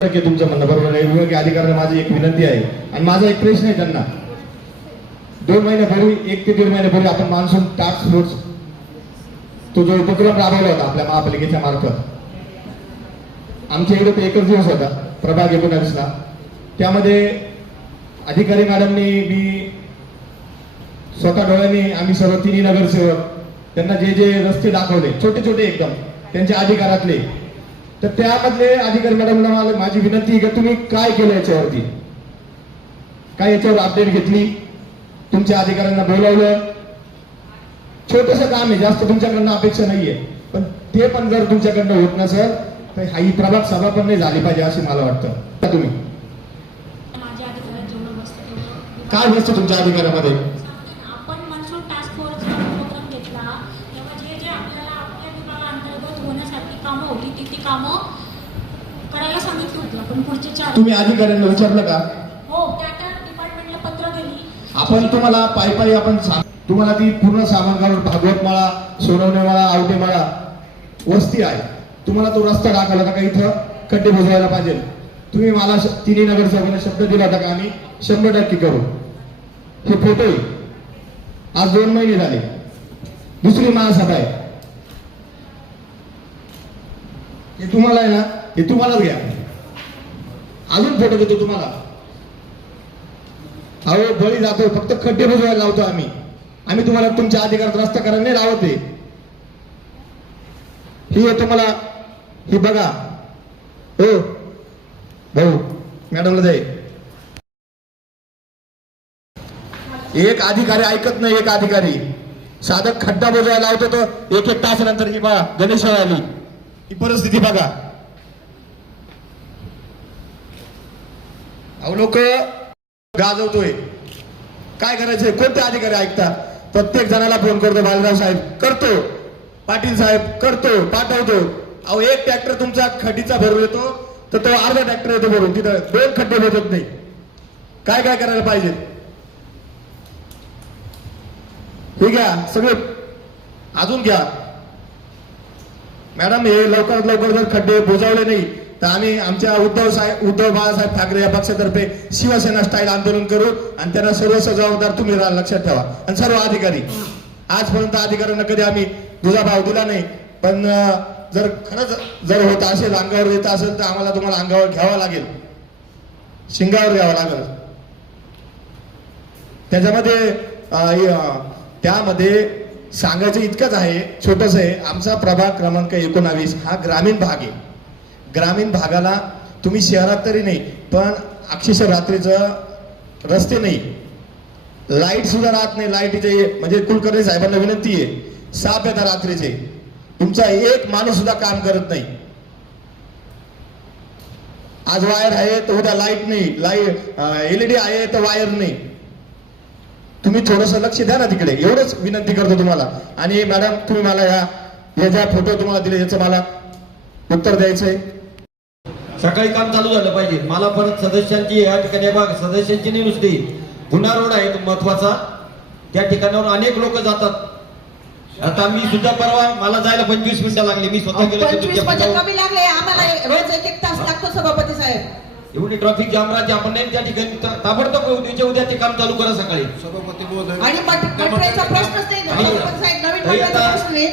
टक्के तुमचं म्हणणं बरोबर आहे. विभागीय अधिकाऱ्यांना माझी एक विनंती आहे आणि माझा एक प्रश्न आहे त्यांना. 2 महिन्यापूर्वी 1 ते 1.5 महिन्यापूर्वी आपण मान्सून टास्क फोर्स तो जो उपक्रम राबवला होता आपल्या महापालिकेच्या मार्फत, आमच्या इकडे तो एकच दिवस होता प्रभाग 19ला. त्यामध्ये अधिकारी मॅडमनी मी स्वतः डोळ्यांनी आम्ही सर्व 3 नगरसेवक त्यांना जे जे रस्ते दाखवले छोटे छोटे एकदम त्यांच्या अधिकारातले, तर त्यामधले अधिकारी मॅडमला मला माझी विनंती आहे की तुम्ही काय केलं याच्यावरती, काय याच्यावर अपडेट घेतली, तुमच्या अधिकाऱ्यांना बोलावलं. छोटस काम आहे, जास्त तुमच्याकडनं अपेक्षा नाहीये, पण ते पण जर तुमच्याकडनं होत नसेल तर ही प्रभाग सभा पण नाही झाली पाहिजे असे मला वाटतं. तुम्ही काय नसतं तुमच्या अधिकाऱ्यामध्ये? आपण मान्सून टास्क फोर्सचा उपक्रम घेतला तेव्हा जे जे आपल्याला आपल्या विभागाअंतर्गत होण्यासाठी कामं होती ती कामं करायला सांगितली होती आपण पुढचे 4. तुम्ही अधिकाऱ्यांना विचारलं का? हो, त्या डिपार्टमेंटला पत्र दिली. आपण तुम्हाला पायी आपण तुम्हाला ती पूर्ण सामानगावर भागवतमाळा, सोनवणेमाळा, आवटेमाळा वस्ती आहे, तुम्हाला तो रस्ता दाखवला होता का इथं खड्डे बुजवायला पाहिजे. तुम्ही मला 3 नगरसेवकांना शब्द दिला होता का आम्ही 100% करू. हे फोटो आहे, आज 2 महिने झाले, दुसरी महासभा आहे. हे तुम्हाला आहे ना, हे तुम्हालाच घ्या. अजून फोटो देतो तुम्हाला. अहो बळी जातो, फक्त खड्डे बुजवायला लावतो आम्ही तुम्हाला तुमच्या अधिकारात रस्ता करायला नाही लावत आहे. ही तुम्हाला ही बघा. हो भाऊ मॅडमला दे. एक अधिकारी ऐकत नाही, एक अधिकारी साधं खड्डा बुजवायला लावतो तो 1-1 तासानंतर ही बघा गणेश आली, ही परिस्थिती बघा. अहो लोक गाजवतोय, काय करायचंय? कोणते अधिकारी ऐकता? प्रत्येक जणाला फोन करतो, बालराव साहेब करतो, पाटील साहेब करतो, पाठवतो. अहो 1 ट्रॅक्टर तुमचा खड्डीचा भरून येतो तर तो अर्धा ट्रॅक्टर येतो भरून, तिथं 2 खड्डे भेटत नाही. काय काय करायला पाहिजे? हे घ्या सगळे, अजून घ्या मॅडम. हे लवकरात लवकर जर खड्डे बुजवले नाही तर आम्ही आमच्या उद्धव बाळासाहेब ठाकरे या पक्षातर्फे शिवसेना स्टाईल आंदोलन करू आणि त्यांना सर्व जबाबदार तुम्ही लक्षात ठेवा. आणि सर्व अधिकारी, आजपर्यंत अधिकाऱ्यांना कधी आम्ही दुजाभाव दिला नाही, पण जर खरंच जर होत असेल, अंगावर येत असेल तर आम्हाला तुम्हाला अंगावर घ्यावं लागेल, शिंगावर घ्यावं लागेल. त्यामध्ये सांगायचं इतकंच आहे, छोटस आहे. आमचा प्रभाग क्रमांक 19 हा ग्रामीण भाग आहे. ग्रामीण भागाला तुम्ही शहरात तरी नाही, पण अक्षरशः रात्रीचं रस्ते नाही, लाईट सुद्धा राहत नाही. लाईटीचे म्हणजे कुलकर्णी साहेबांना विनंती आहे, साप येतात रात्रीचे, तुमचा एक माणूस सुद्धा काम करत नाही. आज वायर आहे तर उद्या लाईट नाही, LED आहे तर वायर नाही. तुम्ही थोडस लक्ष द्या ना तिकडे, एवढंच विनंती करतो तुम्हाला. आणि मॅडम तुम्ही मला या ज्या फोटो तुम्हाला दिले याचं मला उत्तर द्यायचंय. सकाळी काम चालू झालं पाहिजे. मला परत सदस्यांची या ठिकाणी बघ, सदस्यांची नाही नुसती, गुन्हा रोड आहे महत्वाचा, त्या ठिकाणावर अनेक लोक जातात. आता मी सुद्धा परवा मला जायला 25 मिनिटं लागली, मी स्वतः गेलो. 25 कमी लागले आम्हाला, रोज 1-1 तास लागतो सभापती साहेब. एवढी ट्रॅफिक जाम राहते. आपण नाही त्या ठिकाणी ताबडतोब उद्या ते काम चालू करा सकाळी. आणि मटेरियलचा प्रश्नच नाही. सभापती साहेब नवीन मटेरियलचा प्रश्न आहे.